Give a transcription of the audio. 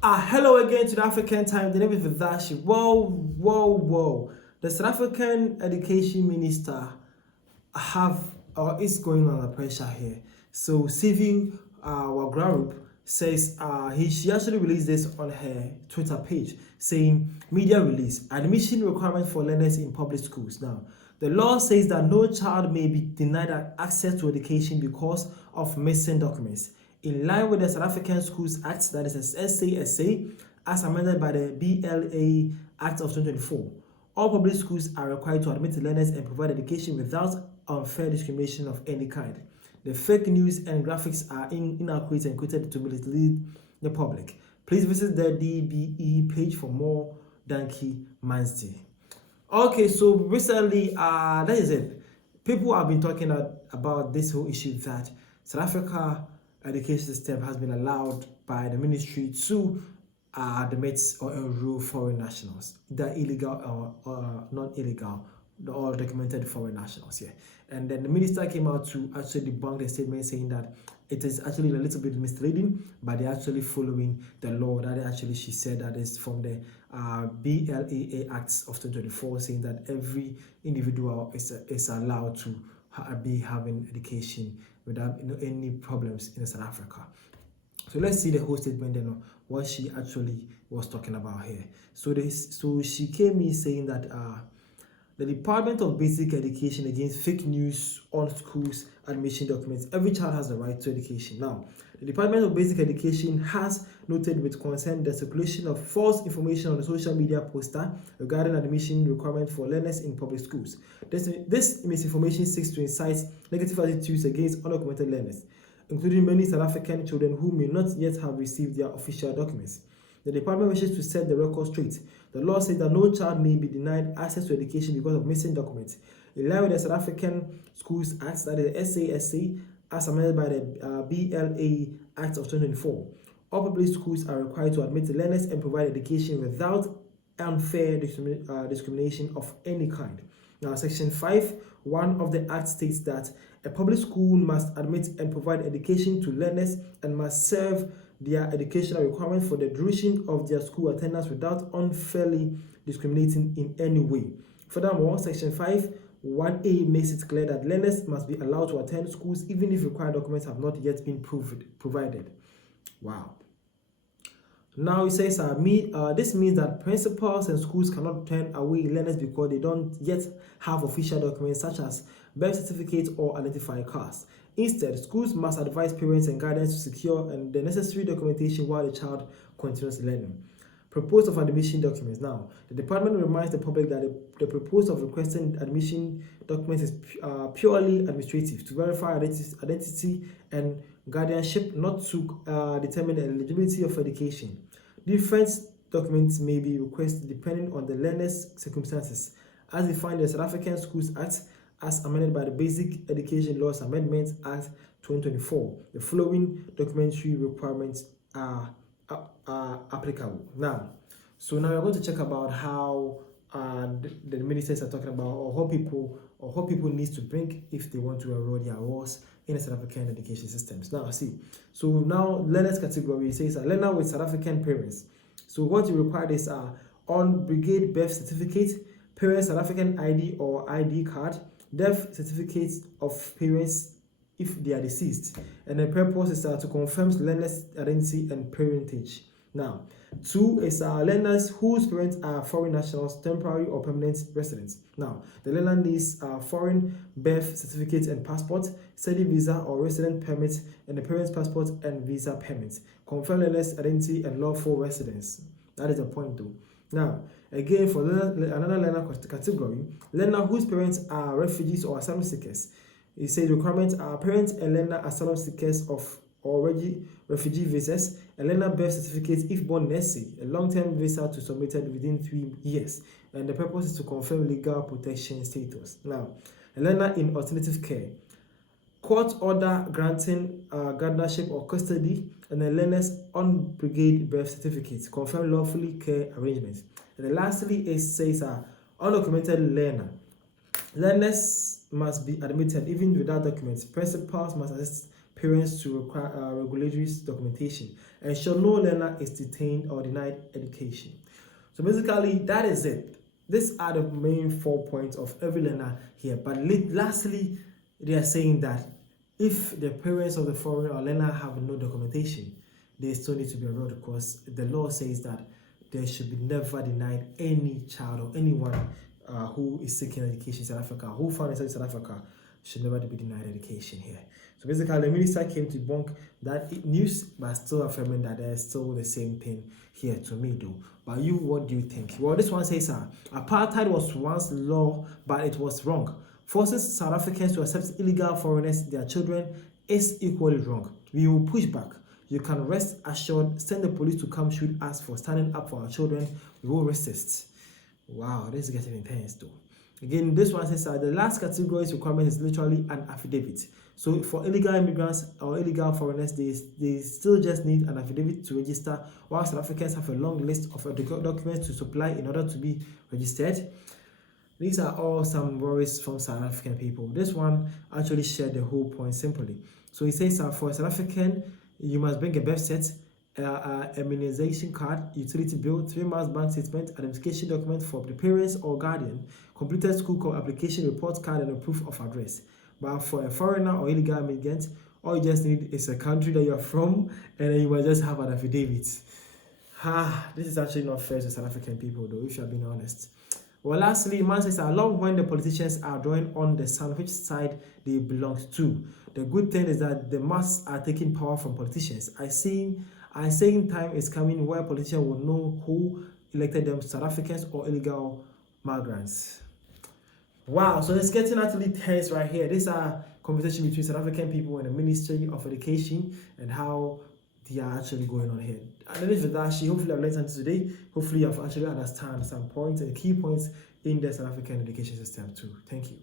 Hello again to the African Time. The name is Vidashi. Whoa. The South African Education Minister have or is going under pressure here. So Sylvie Wagrarup says she actually released this on her Twitter page saying media release admission requirement for learners in public schools. Now the law says that no child may be denied access to education because of missing documents. In line with the South African Schools Act, that is SASA, as amended by the BLA Act of 2024, all public schools are required to admit learners and provide education without unfair discrimination of any kind. The fake news and graphics are inaccurate and created to mislead the public. Please visit the DBE page for more Danke Mansti. Okay, so recently, that is it. People have been talking about this whole issue that South Africa education system has been allowed by the ministry to admit or enroll foreign nationals, either illegal or not illegal, all documented foreign nationals. Yeah, and then the minister came out to actually debunk the statement, saying that it is actually a little bit misleading, but they're actually following the law that actually she said that is from the BLAA Acts of 2024, saying that every individual is allowed to be having education without any problems in South Africa. So let's see the whole statement then, what she actually was talking about here. So she came in saying that the Department of Basic Education against fake news on schools admission documents. Every child has the right to education. Now, the Department of Basic Education has noted with concern the circulation of false information on the social media poster regarding admission requirement for learners in public schools. This misinformation seeks to incite negative attitudes against undocumented learners, including many South African children who may not yet have received their official documents. The department wishes to set the record straight. The law says that no child may be denied access to education because of missing documents. In line with the South African Schools Act, that is the SASA, as amended by the BLA Act of 2024, all public schools are required to admit learners and provide education without unfair discrimination of any kind. Now, Section 5(1) of the Act states that a public school must admit and provide education to learners and must serve their educational requirements for the duration of their school attendance without unfairly discriminating in any way. Furthermore, Section 5(1)(a) makes it clear that learners must be allowed to attend schools even if required documents have not yet been provided. Wow. Now it says this means that principals and schools cannot turn away learners because they don't yet have official documents such as birth certificates or identifier cards. Instead, schools must advise parents and guardians to secure the necessary documentation while the child continues learning. Proposal of admission documents. Now, the department reminds the public that the proposal of requesting admission documents is purely administrative to verify identity and guardianship, not to determine the eligibility of education. Different documents may be requested depending on the learner's circumstances, as defined in the South African Schools Act as amended by the Basic Education Laws Amendment Act 2024. The following documentary requirements are applicable. Now we're going to check about how the ministers are talking about, or what people need to bring if they want to enroll their roles in the South African education systems. Now learners category says a learner with South African parents. So what you require is on brigade birth certificate, parents South African ID or ID card, death certificates of parents if they are deceased, and the purpose is to confirm learners' identity and parentage. Now, 2 is learners whose parents are foreign nationals, temporary or permanent residents. Now, the learner needs foreign birth certificate and passport, study visa or resident permit, and the parent's passport and visa permit. Confirm learner's identity and lawful residence. That is the point, though. Now, again, for another learner category, learner whose parents are refugees or asylum seekers. It says requirements are parents and learner asylum seekers of already refugee visas, a learner birth certificate if born in SA, a long-term visa to submitted within 3 years, and the purpose is to confirm legal protection status. Now, a learner in alternative care, court order granting guardianship or custody, and a learner's on brigade birth certificate, confirm lawfully care arrangements. And then lastly, it says undocumented learner. Learners must be admitted even without documents. Principals must assist parents to require regulatory documentation, ensure no learner is detained or denied education. So basically, that is it. These are the main 4 points of every learner here. But lastly, they are saying that if the parents of the foreign or learner have no documentation, they still need to be enrolled, because the law says that there should be never denied any child or anyone who is seeking education in South Africa, who found themselves in South Africa, should never be denied education here. So basically, the minister came to debunk that news, but still affirming that there's still the same thing here to me though. But you, what do you think? Well, this one says, apartheid was once law, but it was wrong. Forcing South Africans to accept illegal foreigners, their children, is equally wrong. We will push back. You can rest assured, send the police to come shoot us for standing up for our children. We will resist. Wow, this is getting intense though. Again, this one says the last category's requirement is literally an affidavit. So for illegal immigrants or illegal foreigners, they still just need an affidavit to register, while South Africans have a long list of documents to supply in order to be registered. These are all some worries from South African people. This one actually shared the whole point simply. So he says for South African, you must bring a birth cert, immunization card, utility bill, 3 months bank statement, identification document for the parents or guardian, completed school application report card, and a proof of address. But for a foreigner or illegal immigrant, all you just need is a country that you're from, and then you must just have an affidavit. This is actually not fair to South African people though, if you're being honest. Well, lastly, man says, I love when the politicians are drawing on the sun which side they belong to. The good thing is that the masses are taking power from politicians. I saying time is coming where politicians will know who elected them, South Africans or illegal migrants. Wow, so it's getting actually tense right here. These are conversation between South African people and the Ministry of Education and how they are actually going on here. And then with that, hopefully I've learned something today. Hopefully I've actually understand some points and key points in the South African education system too. Thank you.